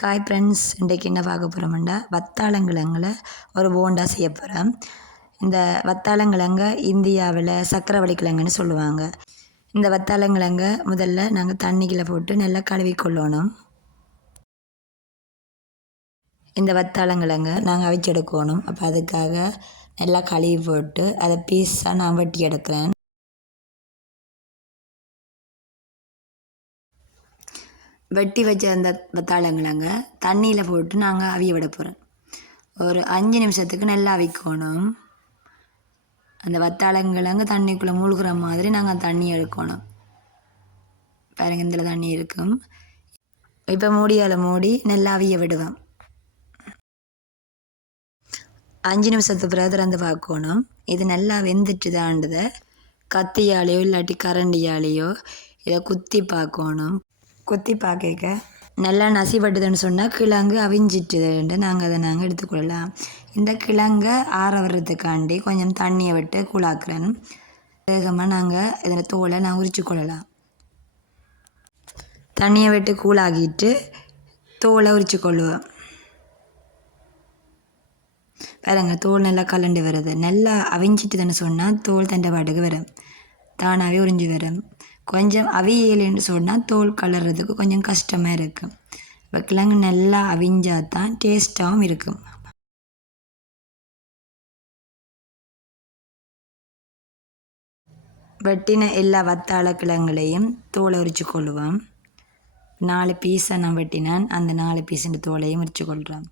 காய் ஃப்ரெண்ட்ஸ், இன்றைக்கு என்ன பார்க்க போகிறோம்னா வத்தாளங்கிழங்குல ஒரு போண்டா செய்ய போகிறோம். இந்த வத்தாளங்கிழங்க இந்தியாவில் சக்கரவள்ளி கிழங்குன்னு சொல்லுவாங்க. இந்த வத்தாளங்கிழங்க முதல்ல நாங்கள் தண்ணிக்குள்ளே போட்டு நல்லா கழுவி கொள்ளணும். இந்த வத்தாளங்கிழங்க நாங்கள் அவிச்சு எடுக்கணும். அப்போ அதுக்காக நல்லா கழுவி போட்டு அதை பீஸாக நான் வெட்டி எடுக்கிறேன். வெட்டி வச்ச அந்த வத்தாளங்கிழங்க தண்ணியில் போட்டு நாங்கள் அவிய விட போகிறோம். ஒரு 5 நிமிஷத்துக்கு நல்லா அவிக்கணும். அந்த வத்தாளங்கிழங்கு தண்ணிக்குள்ளே மூழ்கிற மாதிரி நாங்கள் தண்ணி எடுக்கணும். பாருங்க, இதில் தண்ணி இருக்கும். இப்போ மூடியால் மூடி நல்லா அவிய விடுவோம். 5 நிமிஷத்துக்கு பிறகு திறந்து பார்க்கணும். இது நல்லா வெந்துட்டு தாண்டதை கத்தியாலேயோ இல்லாட்டி கரண்டியாலேயோ இதை குத்தி பார்க்கணும். குத்தி பார்க்க நல்லா நசிப்பட்டுதுன்னு சொன்னால் கிழங்கு அவிஞ்சிட்டுதுன்ட்டு நாங்கள் எடுத்துக்கொள்ளலாம். இந்த கிழங்கை ஆற வர்றதுக்காண்டி கொஞ்சம் தண்ணியை விட்டு கூழாக்குறேன். வேகமாக நாங்கள் இதில் தோலை உரிச்சு கொள்ளலாம். தண்ணியை விட்டு கூழாக்கிட்டு தோலை உரிச்சு கொள்ளுவோம். பாருங்க, தோல் நல்லா கலண்டு வருது. நல்லா அவிஞ்சிட்டுதுன்னு சொன்னால் தோல் தண்டை பாட்டுக்கு வரும், தானாகவே உறிஞ்சி வரும். கொஞ்சம் அவியலைன்னு சொன்னால் தோல் கலர்றதுக்கு கொஞ்சம் கஷ்டமாக இருக்கும். இப்போ கிழங்கு நல்லா அவிஞ்சால் தான் டேஸ்ட்டாகவும் இருக்கும். வெட்டின எல்லா வத்தாள கிழங்குலையும் தோலை உரிச்சு கொள்ளுவோம். 4 பீஸை நான் வெட்டினேன். அந்த 4 பீஸுன்ற தோலையும் உரிச்சு கொள்கிறேன்.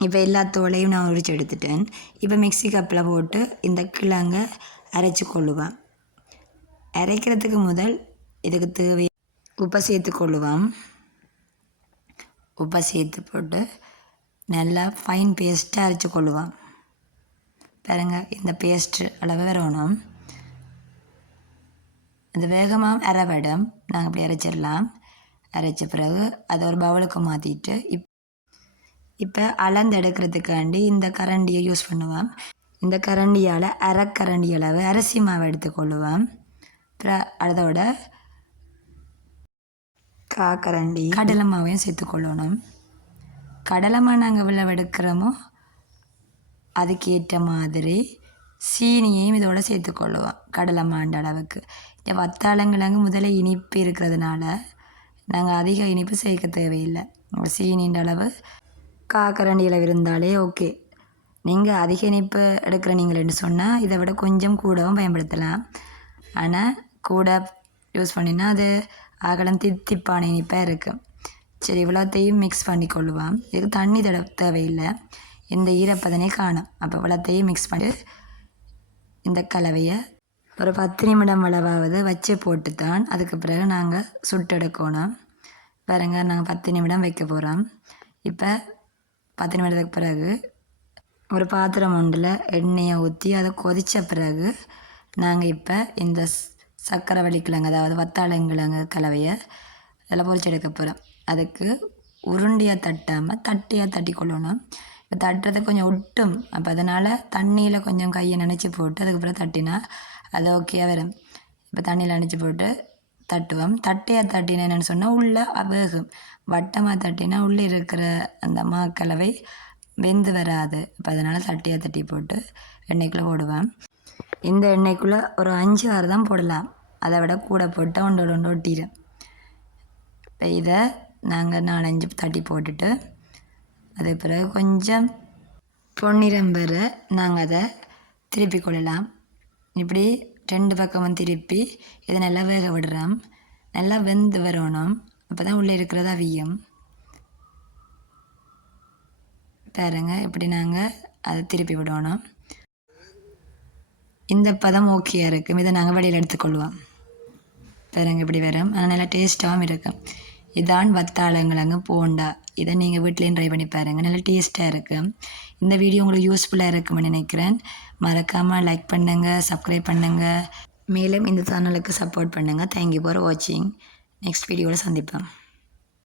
இப்போ எல்லா தோலையும் நான் உரிச்சு எடுத்துட்டேன். இப்போ மிக்ஸி கப்பில் போட்டு இந்த கிழங்கை அரைச்சி கொள்ளுவேன். அரைக்கிறதுக்கு முதல் இதுக்கு தேவை உப்பை சேர்த்து கொள்ளுவோம். உப்பை சேர்த்து போட்டு நல்லா ஃபைன் பேஸ்ட்டாக அரைச்சி கொள்ளுவோம். பாருங்க, இந்த பேஸ்ட்டு அளவு வரணும். இந்த வேகமாக அரைவிடம் நாங்கள் இப்படி அரைச்சிடலாம். அரைச்ச பிறகு அதை ஒரு பவுலுக்கு மாற்றிட்டு இப்போ அளந்து எடுக்கிறதுக்காண்டி இந்த கரண்டியை யூஸ் பண்ணுவோம். இந்த கரண்டியால் அரைக்கரண்டி அளவு அரிசி மாவை எடுத்துக்கொள்ளுவோம். அப்புறம் அதோட காக்கரண்டி கடலை மாவையும் சேர்த்துக்கொள்ளணும். கடலை மாவு நாங்கள் எவ்வளோ எடுக்கிறோமோ அதுக்கேற்ற மாதிரி சீனியையும் இதோட சேர்த்துக்கொள்ளுவோம். கடலை மாண்ட அளவுக்கு. இந்த வத்தாளங்கிழங்கு முதல்ல இனிப்பு இருக்கிறதுனால நாங்கள் அதிக இனிப்பு சேர்க்க தேவையில்லை. சீனின்ற அளவு காக்கரண்டியில் இருந்தாலே ஓகே. நீங்கள் அதிக இனிப்பு எடுக்கிற நீங்களேன்னு சொன்னால் இதை விட கொஞ்சம் கூடவும் பயன்படுத்தலாம். ஆனால் கூட யூஸ் பண்ணினா அது அகலம் தித்திப்பான இனிப்பாக இருக்கும். சரி, இவ்வளோத்தையும் மிக்ஸ் பண்ணி கொள்ளுவோம். இதுக்கு தண்ணி தேவையில்லை, இந்த ஈரப்பதனே காணும். அப்போ இவ்வளோத்தையும் மிக்ஸ் பண்ணி இந்த கலவையை ஒரு 10 நிமிடம் அளவாவது வச்சு போட்டு தான் அதுக்கு பிறகு நாங்கள் சுட்டெடுக்கணும். பாருங்க, நாங்கள் 10 நிமிடம் வைக்க போகிறோம். இப்போ 10 நிமிடத்துக்கு பிறகு ஒரு பாத்திரம் ஒன்றில் எண்ணெயை ஊற்றி அதை கொதித்த பிறகு நாங்கள் இப்போ இந்த சக்கரவள்ளி கிழங்கு, அதாவது வத்தாளங்கிழங்கு கலவையை அதில் பொரிச்சு எடுக்க போகிறோம். அதுக்கு உருண்டையாக தட்டாமல் தட்டியாக தட்டி கொள்ளணும். இப்போ தட்டுறது கொஞ்சம் ஒட்டும். அப்போ அதனால் தண்ணியில் கொஞ்சம் கையை நினச்சி போட்டு அதுக்கப்புறம் தட்டினா அது ஓகேயாக வரும். இப்போ தண்ணியில் நினச்சி போட்டு தட்டுவோம். தட்டையாக தட்டினா என்னென்னு சொன்னால் உள்ளே வேகும். வட்டமாக தட்டினா உள்ளே இருக்கிற அந்த மாக்கலவை வெந்து வராது. இப்போ அதனால் தட்டியாக தட்டி போட்டு எண்ணெய்க்குள்ளே போடுவேன். இந்த எண்ணெய்க்குள்ளே ஒரு 5-6 தான் போடலாம். அதை விட கூட போட்டு ஒன்று ஒட்டிடும். இப்போ இதை நாங்கள் 4-5 தட்டி போட்டுட்டு அது பிறகு கொஞ்சம் பொன்னிறம் வர நாங்கள் அதை திருப்பி கொள்ளலாம். இப்படி 2 பக்கமும் திருப்பி இதை நல்லா வேக விடுறோம். நல்லா வெந்து வரணும். அப்போ தான் உள்ளே இருக்கிறதா அவியும். பாருங்க, இப்படி நாங்கள் அதை திருப்பி விடணும். இந்த பதம் ஓகேயாக இருக்கும். இதை நாங்கள் வெளியில் எடுத்துக்கொள்வோம். பாருங்க, இப்படி வரும். ஆனால் நல்லா டேஸ்ட்டாகவும் இருக்கும். இதான் வத்தாளங்கிழங்கு போண்டா. இதை நீங்கள் வீட்லேயும் ட்ரை பண்ணி பாருங்கள். நல்லா டேஸ்ட்டாக இருக்கும். இந்த வீடியோ உங்களுக்கு யூஸ்ஃபுல்லாக இருக்கும்னு நினைக்கிறேன். மறக்காமல் லைக் பண்ணுங்கள், சப்ஸ்கிரைப் பண்ணுங்கள். மேலும் இந்த சேனலுக்கு சப்போர்ட் பண்ணுங்கள். தேங்க்யூ ஃபார் வாட்சிங். நெக்ஸ்ட் வீடியோவில் சந்திப்போம்.